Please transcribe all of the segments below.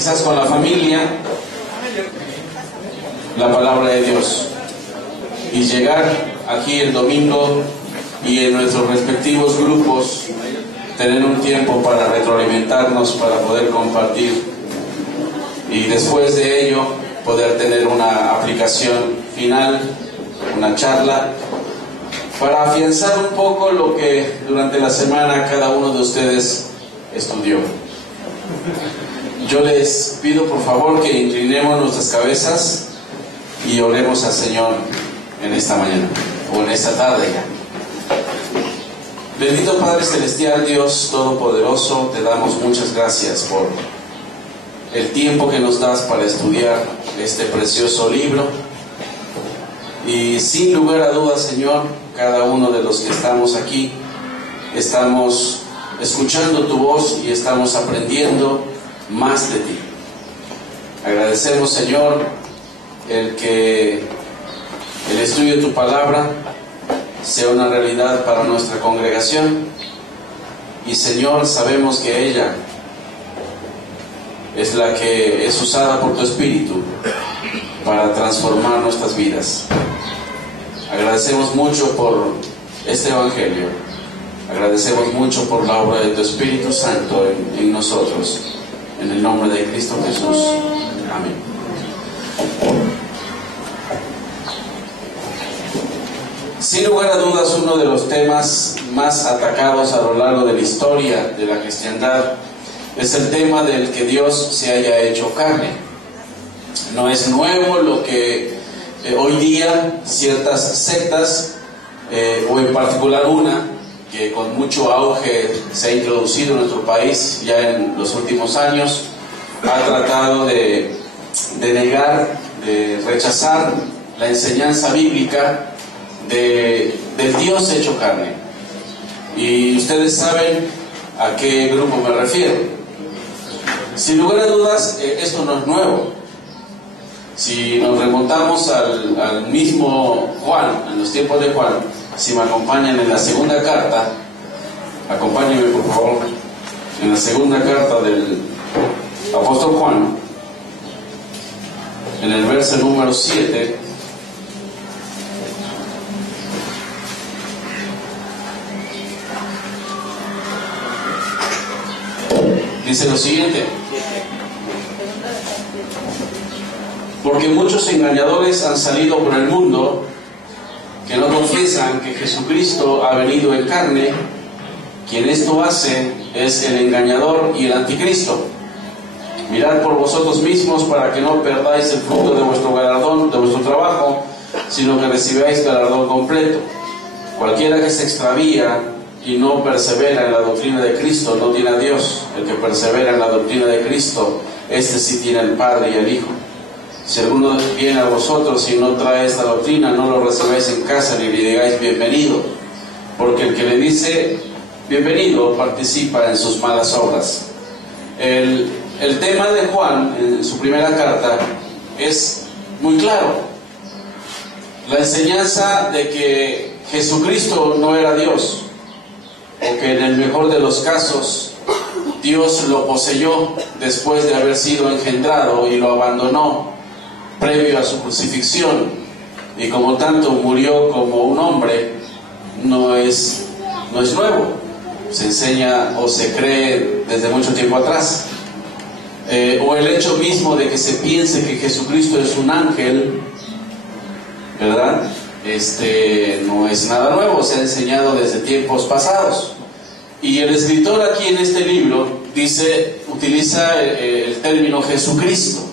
quizás con la familia, la palabra de Dios, y llegar aquí el domingo y en nuestros respectivos grupos tener un tiempo para retroalimentarnos, para poder compartir, y después de ello poder tener una aplicación final, una charla, para afianzar un poco lo que durante la semana cada uno de ustedes estudió. Yo les pido por favor que inclinemos nuestras cabezas y oremos al Señor en esta mañana, o en esta tarde ya. Bendito Padre Celestial, Dios Todopoderoso, te damos muchas gracias por el tiempo que nos das para estudiar este precioso libro. Y sin lugar a dudas, Señor, cada uno de los que estamos aquí, estamos escuchando tu voz y estamos aprendiendo más de ti. Agradecemos, Señor, el que el estudio de tu palabra sea una realidad para nuestra congregación, y Señor, sabemos que ella es la que es usada por tu Espíritu para transformar nuestras vidas. Agradecemos mucho por este Evangelio, agradecemos mucho por la obra de tu Espíritu Santo en nosotros, en el nombre de Cristo Jesús. Amén. Sin lugar a dudas, uno de los temas más atacados a lo largo de la historia de la cristiandad es el tema del que Dios se haya hecho carne. No es nuevo lo que hoy día ciertas sectas, o en particular una que con mucho auge se ha introducido en nuestro país ya en los últimos años, ha tratado de negar, de rechazar la enseñanza bíblica del Dios hecho carne. Y ustedes saben a qué grupo me refiero. Sin lugar a dudas, esto no es nuevo. Si nos remontamos al mismo Juan, en los tiempos de Juan, si me acompañan en la segunda carta, acompáñenme por favor, en la segunda carta del apóstol Juan, en el verso número 7, dice lo siguiente: porque muchos engañadores han salido por el mundo que no confiesan que Jesucristo ha venido en carne. Quien esto hace es el engañador y el anticristo. Mirad por vosotros mismos para que no perdáis el fruto de vuestro galardón, de vuestro trabajo, sino que recibáis galardón completo. Cualquiera que se extravía y no persevera en la doctrina de Cristo no tiene a Dios. El que persevera en la doctrina de Cristo, este sí tiene al Padre y al Hijo. Si alguno viene a vosotros y no trae esta doctrina, no lo recibáis en casa ni le digáis bienvenido, porque el que le dice bienvenido participa en sus malas obras. El tema de Juan en su primera carta es muy claro: la enseñanza de que Jesucristo no era Dios, o que en el mejor de los casos Dios lo poseyó después de haber sido engendrado y lo abandonó previo a su crucifixión, y como tanto murió como un hombre, no es nuevo. Se enseña o se cree desde mucho tiempo atrás. O el hecho mismo de que se piense que Jesucristo es un ángel, ¿verdad? No es nada nuevo, se ha enseñado desde tiempos pasados. Y el escritor aquí en este libro utiliza el término Jesucristo.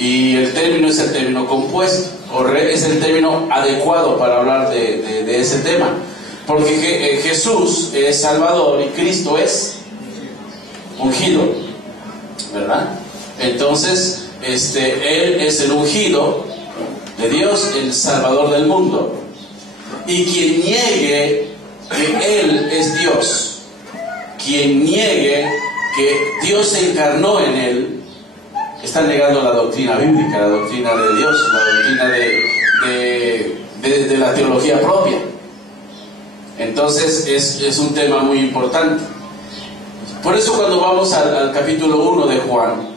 Y el término es el término compuesto, es el término adecuado para hablar de ese tema. Porque Jesús es Salvador y Cristo es ungido, ¿verdad? Entonces, Él es el ungido de Dios, el Salvador del mundo. Y quien niegue que Él es Dios, quien niegue que Dios se encarnó en Él, está negando la doctrina bíblica, la doctrina de Dios, la doctrina de la teología propia. Entonces es un tema muy importante. Por eso cuando vamos al capítulo 1 de Juan,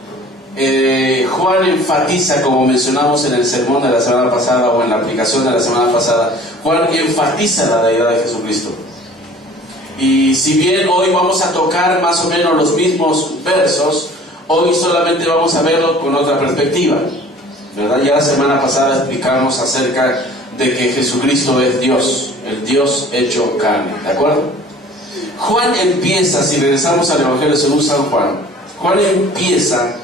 Juan enfatiza, como mencionamos en el sermón de la semana pasada o en la aplicación de la semana pasada, Juan enfatiza la deidad de Jesucristo. Y si bien hoy vamos a tocar más o menos los mismos versos, hoy solamente vamos a verlo con otra perspectiva, ¿verdad? Ya la semana pasada explicamos acerca de que Jesucristo es Dios, el Dios hecho carne, ¿de acuerdo? Juan empieza, si regresamos al Evangelio según San Juan, Juan empieza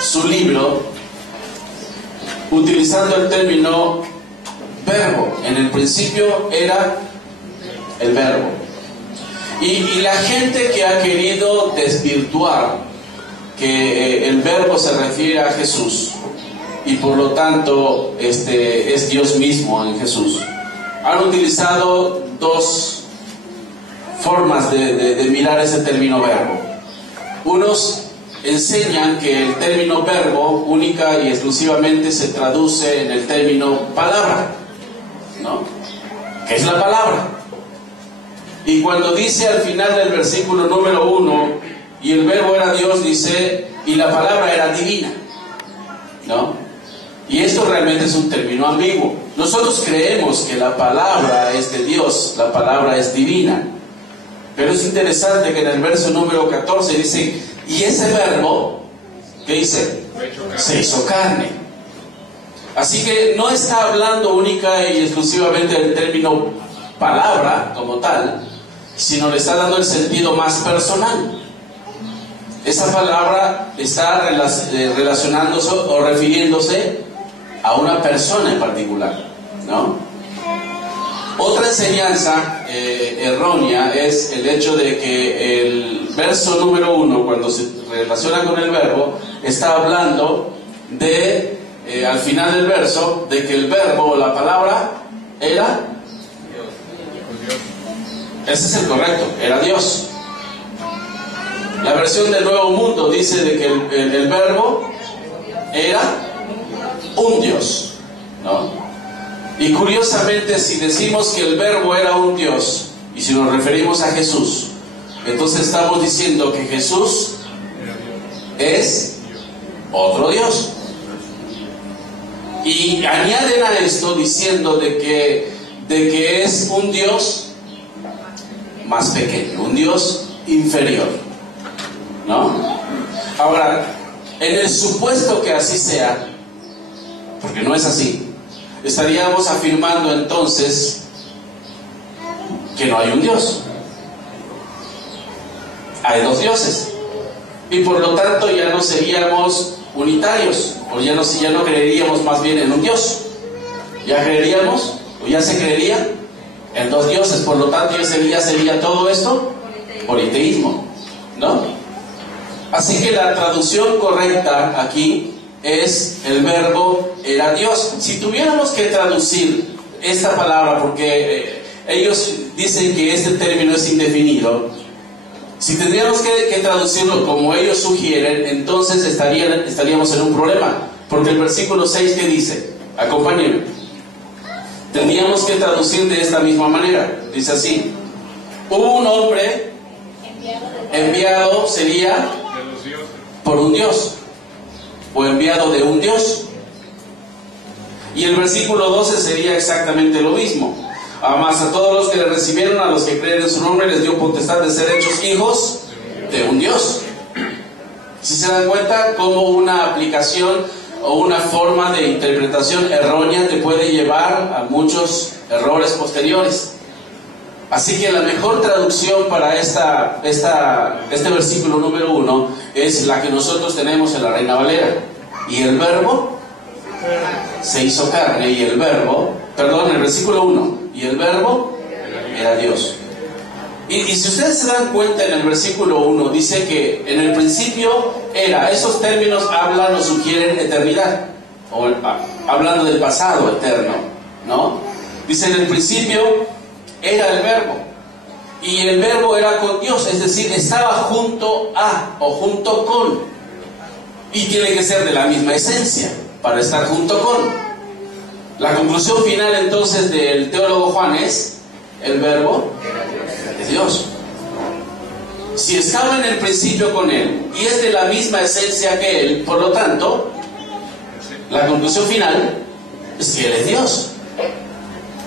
su libro utilizando el término verbo. En el principio era el verbo. Y la gente que ha querido desvirtuar que el verbo se refiere a Jesús y por lo tanto es Dios mismo en Jesús, han utilizado dos formas de mirar ese término verbo. Unos enseñan que el término verbo única y exclusivamente se traduce en el término palabra, ¿no? ¿Qué es la palabra? Y cuando dice al final del versículo número 1, y el verbo era Dios, dice, y la palabra era divina, ¿no? Y esto realmente es un término ambiguo. Nosotros creemos que la palabra es de Dios, la palabra es divina. Pero es interesante que en el verso número 14 dice, y ese verbo, ¿qué dice? Se hizo carne. Así que no está hablando única y exclusivamente del término palabra como tal, sino le está dando el sentido más personal. Esa palabra está relacionándose o refiriéndose a una persona en particular, ¿no? Otra enseñanza errónea es el hecho de que el verso número 1, cuando se relaciona con el verbo, está hablando de, al final del verso, de que el verbo o la palabra era Dios. Ese es el correcto, era Dios. La versión del Nuevo Mundo dice de que el verbo era un Dios, ¿no? Y curiosamente, si decimos que el verbo era un Dios, y si nos referimos a Jesús, entonces estamos diciendo que Jesús es otro Dios. Y añaden a esto diciendo de que es un Dios más pequeño, un Dios inferior, ¿no? Ahora, en el supuesto que así sea, porque no es así, estaríamos afirmando entonces que no hay un Dios. Hay dos dioses. Y por lo tanto ya no seríamos unitarios, o ya no creeríamos más bien en un Dios. Ya creeríamos, o ya se creería en dos dioses. Por lo tanto ya sería todo esto politeísmo, ¿no? Así que la traducción correcta aquí es el verbo era Dios. Si tuviéramos que traducir esta palabra, porque ellos dicen que este término es indefinido, si tendríamos que traducirlo como ellos sugieren, entonces estaríamos en un problema, porque el versículo 6, ¿qué dice? Acompáñenme. Tendríamos que traducir de esta misma manera. Dice así: hubo un hombre enviado, sería por un Dios, o enviado de un Dios. Y el versículo 12 sería exactamente lo mismo. Mas a todos los que le recibieron, a los que creen en su nombre, les dio potestad de ser hechos hijos de un Dios. Si se dan cuenta cómo una aplicación o una forma de interpretación errónea te puede llevar a muchos errores posteriores. Así que la mejor traducción para este versículo número 1 es la que nosotros tenemos en la Reina Valera. Y el verbo se hizo carne, y el verbo, perdón, el versículo 1, y el verbo era Dios. Y si ustedes se dan cuenta, en el versículo 1 dice que en el principio era. Esos términos hablan o sugieren eternidad, o hablando del pasado eterno, ¿no? Dice, en el principio era el verbo, y el verbo era con Dios, es decir, estaba junto a o junto con, y tiene que ser de la misma esencia para estar junto con. La conclusión final entonces del teólogo Juan es: el verbo es Dios. si estaba en el principio con Él y es de la misma esencia que Él, por lo tanto, la conclusión final es que Él es Dios.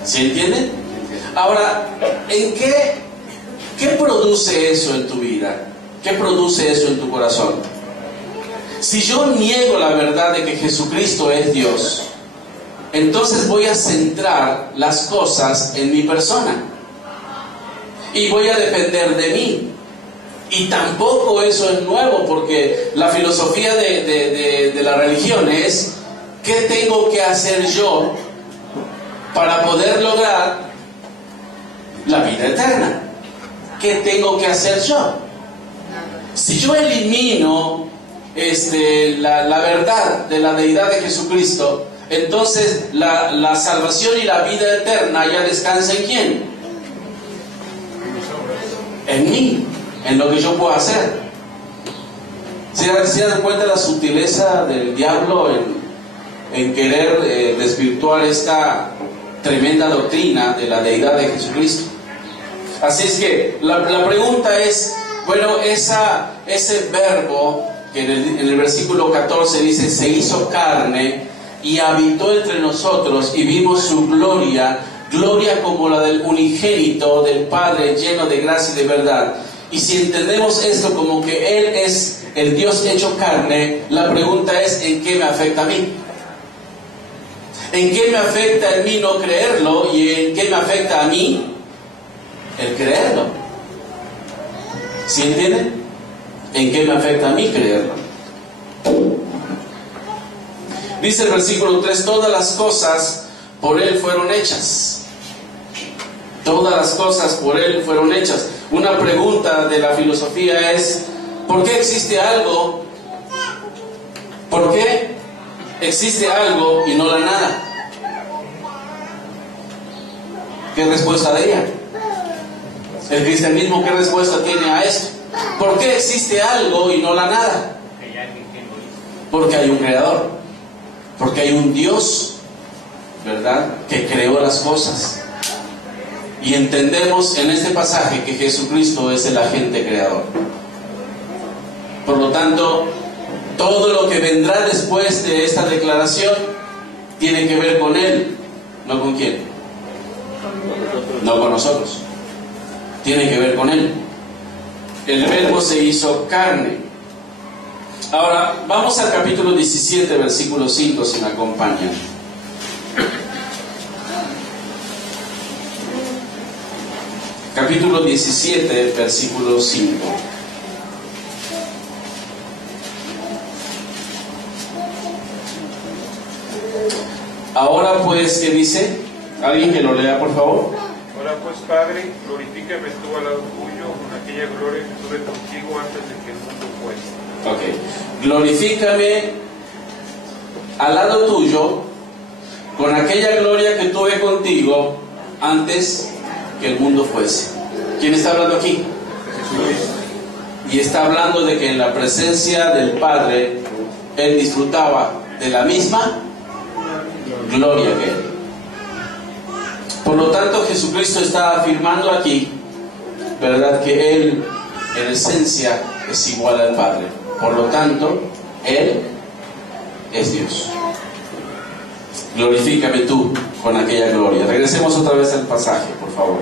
¿Sí entienden? Ahora, ¿qué produce eso en tu vida? ¿Qué produce eso en tu corazón? Si yo niego la verdad de que Jesucristo es Dios, entonces voy a centrar las cosas en mi persona y voy a depender de mí. Y tampoco eso es nuevo, porque la filosofía de la religión es: ¿qué tengo que hacer yo para poder lograr la vida eterna? ¿Qué tengo que hacer yo? Si yo elimino la verdad de la deidad de Jesucristo, entonces la salvación y la vida eterna ya descansa ¿en quién? En mí, en lo que yo puedo hacer. ¿Se dan cuenta de la sutileza del diablo en querer desvirtuar esta tremenda doctrina de la deidad de Jesucristo? Así es que la pregunta es, bueno, ese verbo que en el versículo 14 dice: se hizo carne y habitó entre nosotros y vimos su gloria, gloria como la del unigénito del Padre, lleno de gracia y de verdad. Y si entendemos esto como que Él es el Dios hecho carne, la pregunta es: ¿en qué me afecta a mí? ¿En qué me afecta en mí no creerlo? ¿Y en qué me afecta a mí el creerlo? ¿Sí entienden? ¿En qué me afecta a mí creerlo? Dice el versículo 3: todas las cosas por Él fueron hechas. Todas las cosas por Él fueron hechas. Una pregunta de la filosofía es: ¿por qué existe algo? ¿Por qué existe algo y no la nada? ¿Qué respuesta daría? El cristianismo, ¿qué respuesta tiene a esto? ¿Por qué existe algo y no la nada? Porque hay un creador, porque hay un Dios, ¿verdad?, que creó las cosas. Y entendemos en este pasaje que Jesucristo es el agente creador. Por lo tanto, todo lo que vendrá después de esta declaración tiene que ver con Él, no con quién, no con nosotros. Tiene que ver con Él. El verbo se hizo carne. Ahora, vamos al capítulo 17, versículo 5, si me acompañan. Capítulo 17, versículo 5. Ahora pues, ¿qué dice? ¿Alguien que lo lea, por favor? Ahora pues, Padre, glorifícame tú al lado tuyo con aquella gloria que tuve contigo antes de que el mundo fuese. Ok. Glorifícame al lado tuyo con aquella gloria que tuve contigo antes que el mundo fuese. ¿Quién está hablando aquí? Jesús. Y está hablando de que en la presencia del Padre Él disfrutaba de la misma gloria que Él. Por lo tanto, Jesucristo está afirmando aquí, ¿verdad?, que Él en esencia es igual al Padre. Por lo tanto, Él es Dios. Glorifícame tú con aquella gloria. Regresemos otra vez al pasaje, por favor.